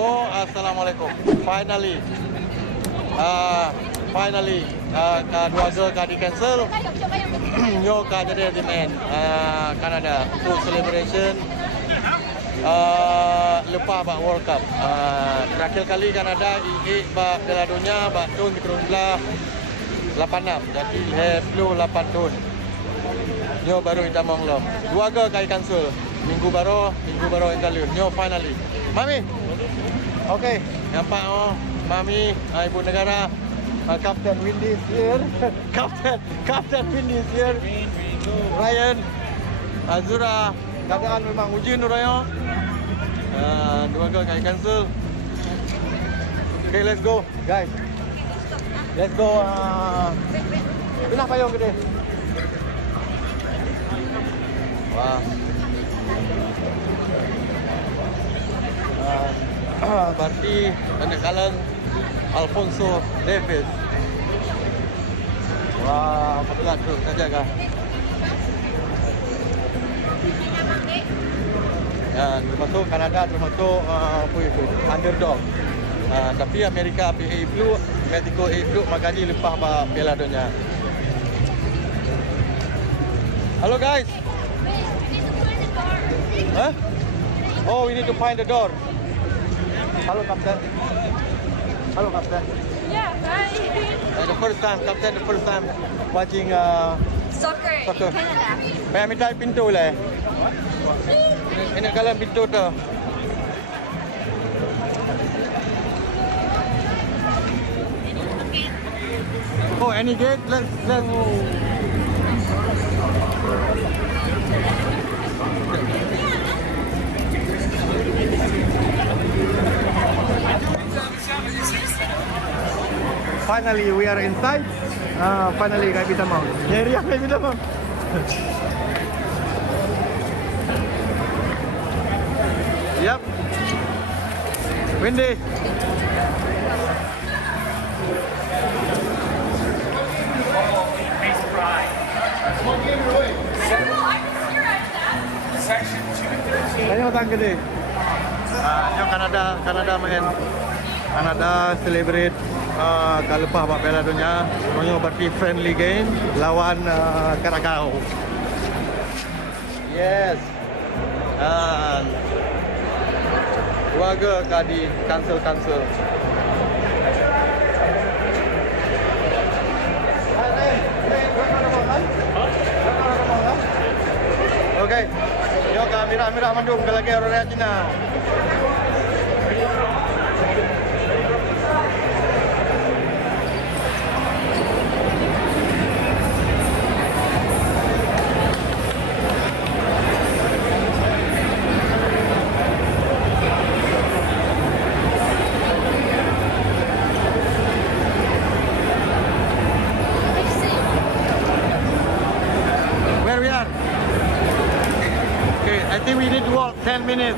Hello, Assalamualaikum. Finally, dua gol di cancel. Nyo jadi di main Canada to celebration lepas bak World Cup. Terakhir kali Canada bak Piala Dunia bak tahun dikerumlah 86. Jadi flu 8 tahun. Nyo baru kita menglom. Dua gol kai cancel. Minggu baru interlude. Nyo finally. Mami. Okay, nampak Mami, ibu negara. Captain Windy is here. Captain Windy is here. Ryan, Azura, keadaan memang hujan Ryan. Dua gol kali cancel. Okay, let's go, guys. Let's go. Pindah payung gede. Wah. Berarti penekalan Alfonso Davies. Wah, betul tu saja kah? Ya, termasuk Kanada, termasuk apa itu? Underdog. Tapi Amerika Mexico A-Group makanya lepas Piala Dunia. Hello guys. Huh? Oh, we need to find the door. Hello, Captain. Hello, Captain. Yeah, hi. The first time watching Soccer in Canada. Saya minta pintu lah. Ini kalau pintu tu. Oh, any gate? Let's. Finally, we are inside. Finally, kami bisa mau. Nyeri kami bisa mau. Yep. Windy. Saya datang gede. Yang Kanada main. Kanada celebrate lepas Piala Dunia. Semuanya berarti friendly game lawan Karakau. Yes. Dua gol di cancel. Okay. Yo kamera mandung ke lagi orang Cina. I think we need to walk 10 minutes.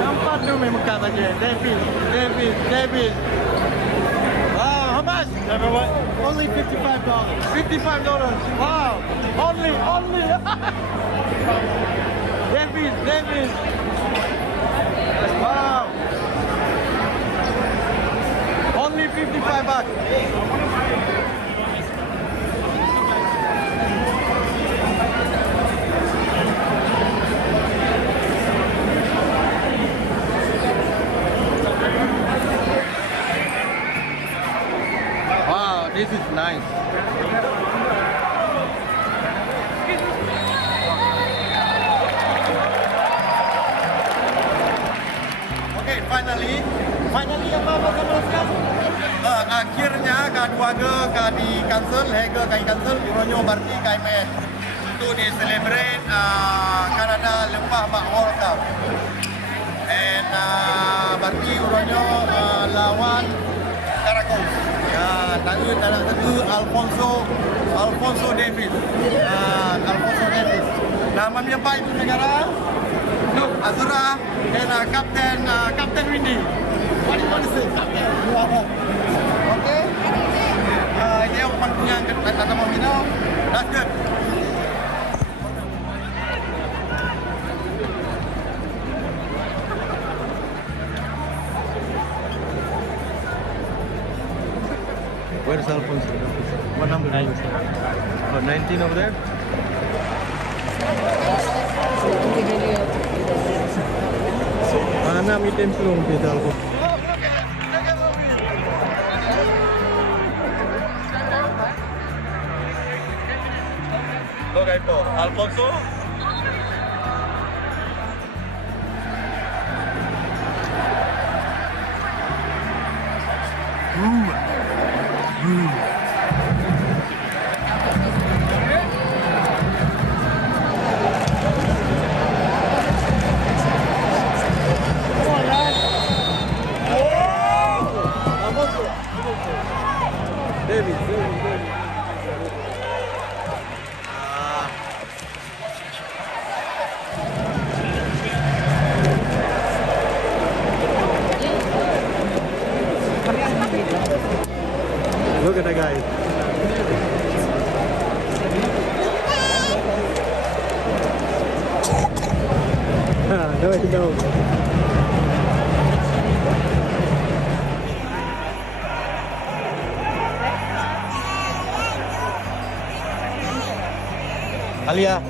Nampak tu memang kat baca. David. Wow, how much? Only $55. $55. Wow. Only. David. Wow. Only $55. This is nice. Okay, finally apa sekarang? Akhirnya dua gol di cancel, Hegel kai cancel, Ironyo berarti kai main untuk di celebrate Canada lepas World Cup. And berarti Ironyo lawan Karakau. Tentu Alfonso Davies. Nama siapa ibu negara? Look, Azura and Captain Windy. What do you want to say, Captain? Okay. Dia orang punya kata mau minum. That's good. Where's Alfonso? What number? 19. Oh, 19 over there? Mana may templong dito, Alfonso? Okay po, Alfonso? David. Look at that guy. No, he don't. Alia.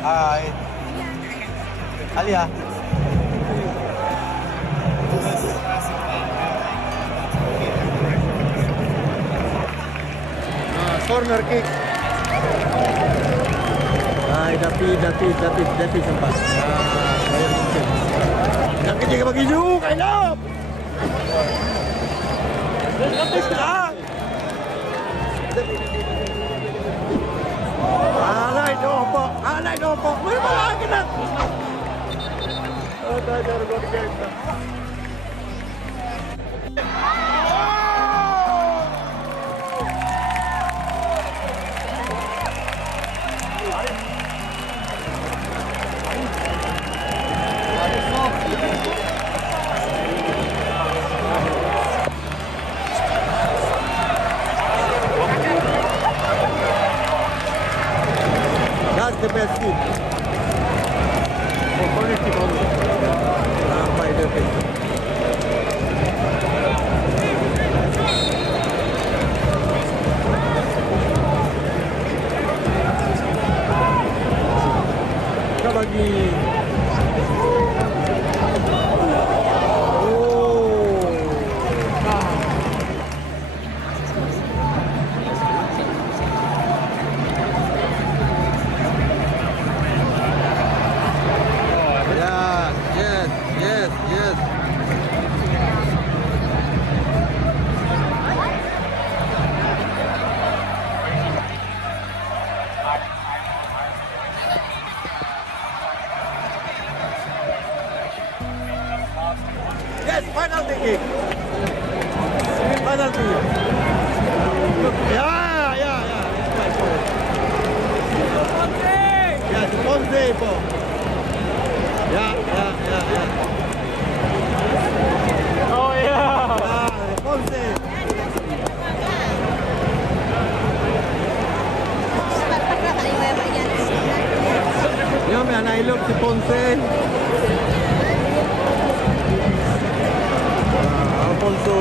Hi. Alia. Corner kick. Ay, David sempat. Yang ketiga bagi Ju, kainap. Lapis lah. Alay dopo. May malaki na. Oh, tayo go again. That's the best kid. Oh, quality only. By the way. Kita bagi. Yes. Yes, penalty kick. Penalty. Yeah. Yes, Ponce po. Yeah. Oh yeah. Ponce. Yo, may anailog si Ponce. Alfonso.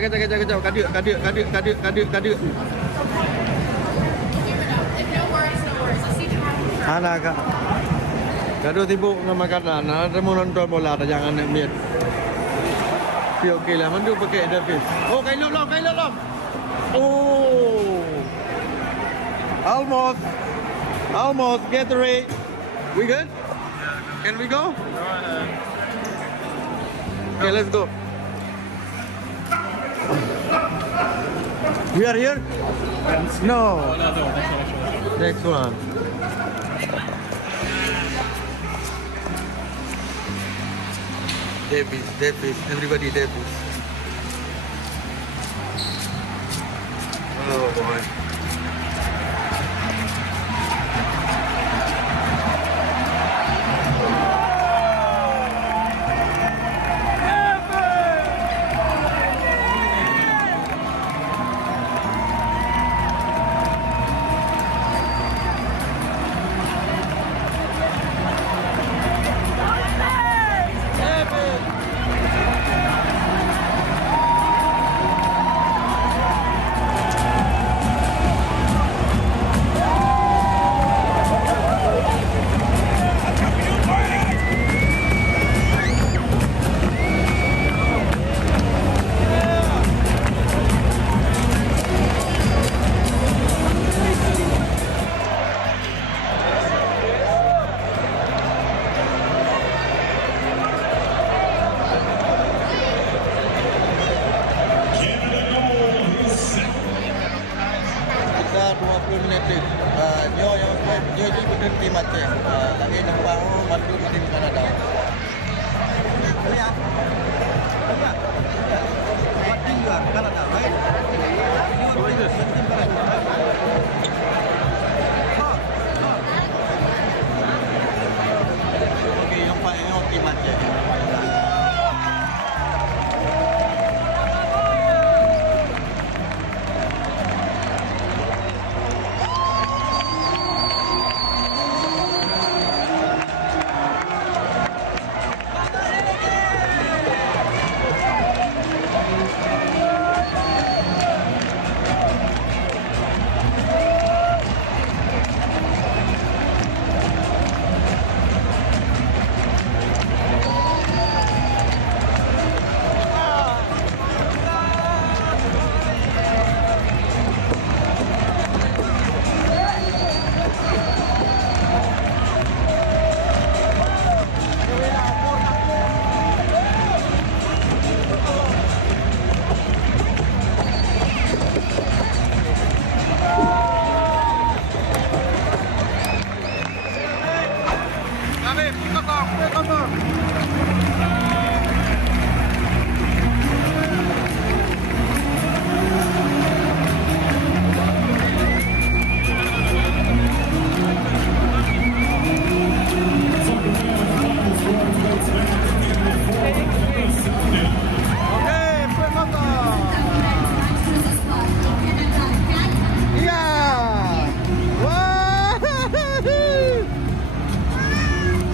Kejap. Kadut. Anak kak. Kadut sibuk dengan makanan. Ada mau nonton bola, ada jangan nak miet. Okey lah, mandu pakai Davis. Oh, kailot long. Oh. Almost. Get ready. We good? Can we go? Okay, let's go. We are here? No. Next one. Davis. Everybody Davis. Oh boy. Dia berhenti mati. Lagi nampak mandu mati di Kanada. Ya. What do you are Canada, right? What is this? Okay, yung pa mati.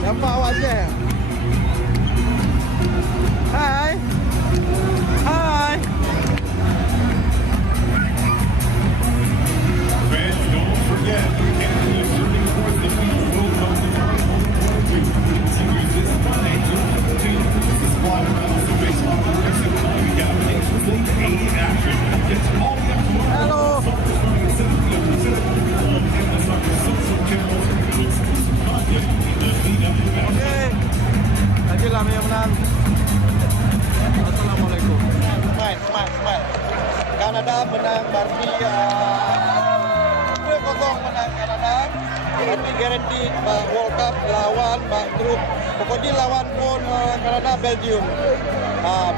Nampak awak je. Hai. Fans, don't forget, Canada is serving for the World Cup of 2022. Continues this Friday, June 15th. The squad rounds the baseball progressive time. Got nations league 80 action. It's all the up tomorrow. Hello. Soccer starting at 7 p.m. Pacific. On Canada Soccer social channels. Exclusive content in the lead up to match. Okey. Lagilah yang menang. Assalamualaikum. Smile. Kanada menang Barbie 2-0 menang Kanada. Tapi garanti World Cup lawan grup. Pokoknya lawan pun Kanada Belgium.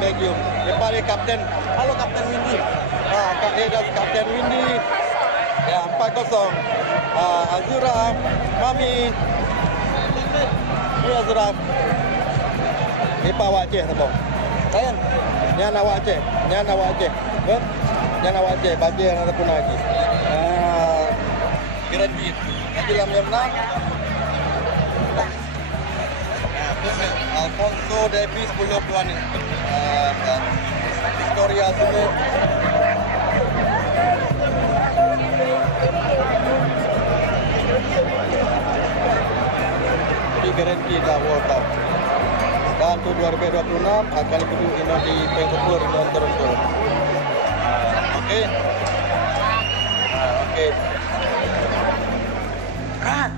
Belgium. Lepas dia kapten. Halo Kapten Windy. Kapten Windy. Ya 4-0. Azura, Mami. Ini Azura. Lepas awak je tembok. Sayang. Nyan awak je. Nyan awak je. Bagi yang ada pun lagi. Garanti. Lagilah yang menang. Alfonso Davis 10 ni. Victoria sini. Ini garanti dah World Cup. Dan tu 2026 akan duduk di Vancouver dan Toronto. Okey. Okey. Run.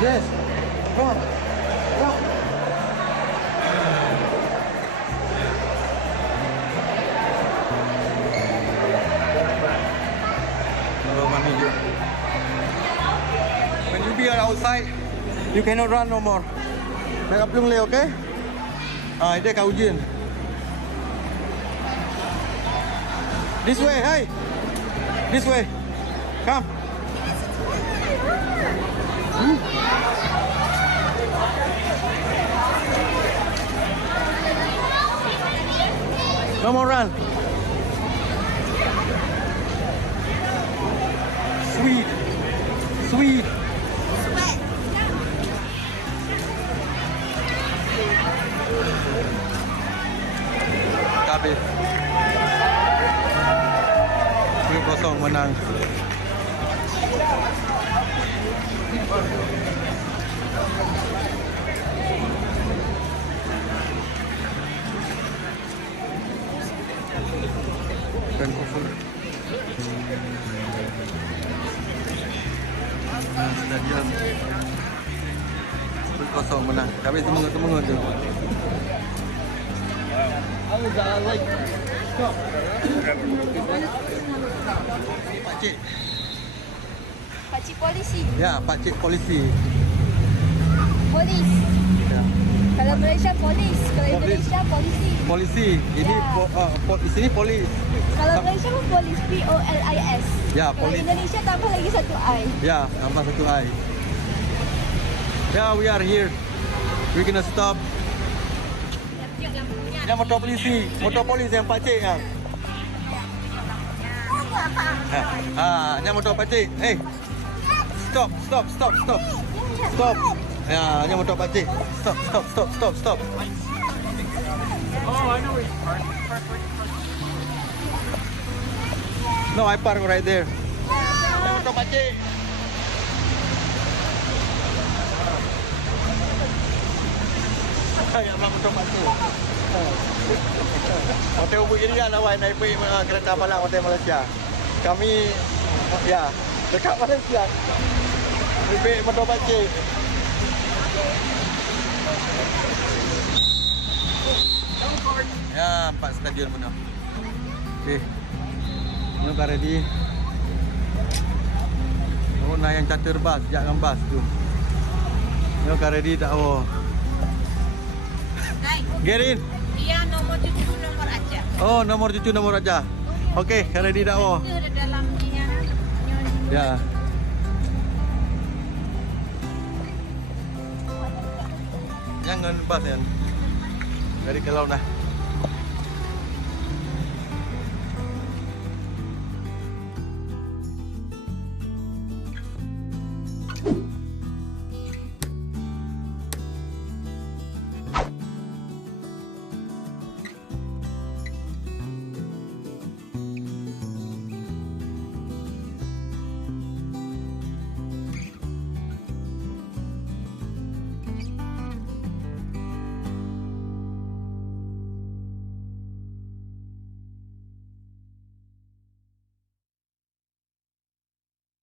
Yes. Run. Run. Oh, mami. When you be outside, you cannot run no more. Nak pelung le, okay? Dia kau ujian. This way, hey. This way. Come. No more run. Sweet. Sweet. Habis. 1-0 menang. Vancouver. Stadium 1-0 menang. Habis semangat-semangat tu. Pakcik. Pakcik polisi. Ya, pakcik polisi. Polis. Ya. Kalau Malaysia polis, kalau Indonesia polisi. Polisi. Ini Ya. di sini polis. Kalau Malaysia pun polis, POLIS. Ya, Kalau polis. Indonesia tambah lagi satu I. Ya, tambah satu I. Ya, we are here. We gonna stop. Yang motor polisi, motor polis yang pakcik yang. Yang motor pakcik. Hey. Stop. Stop. Ya, yang motor pakcik. Stop. Oh, I know where you park. No, I park right there. Yang motor pakcik. Yang motor pakcik. Hotel Ubud ini kan awal naik pergi kereta Malang Hotel Malaysia. Kami ya dekat Malaysia. Pergi motor pakcik. Ya, 4 stadion penuh. Okey. Ini dah ready. Oh, nak yang charter bus, jangan bus tu. Ini dah ready tak oh. Get in. Iya, nomor cucu nomor aja. Oh, nomor cucu nomor aja. Okey, ready dah oh. Itu ada dalamnya. Ya. Jangan bus kan. Dari kalau dah.